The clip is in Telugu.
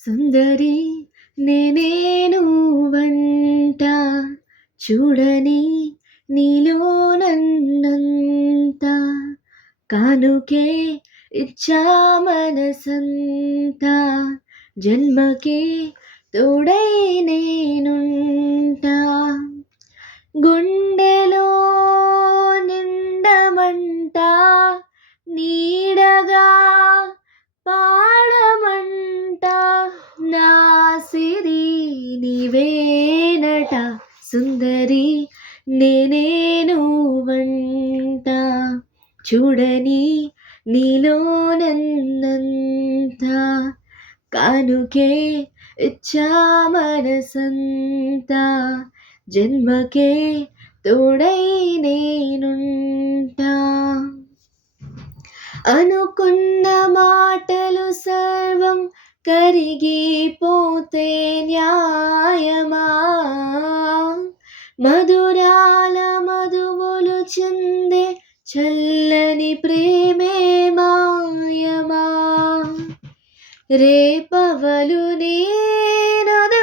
సుందరి నేనే నువ్వంట చూడని నీలో నన్నంతా కానుకే ఇచ్చా మనసంతా జన్మకే తోడై నేనుంటా గుండెలో నిండమంట నీడగా పాడమంట నా సిరి నీవేనట సుందరి నేనే నువ్వంట చూడని నీలో నన్నంతా కానుకే ఇచ్చా మనసంతా జన్మకే తోడై నేనుంటా అనుకున్న మాటలు సర్వం కరిగిపోతే న్యాయమా మధురాల మధువులు చెందే చల్లని ప్రేమే మాయమా రేపవలు నేనొదలలేను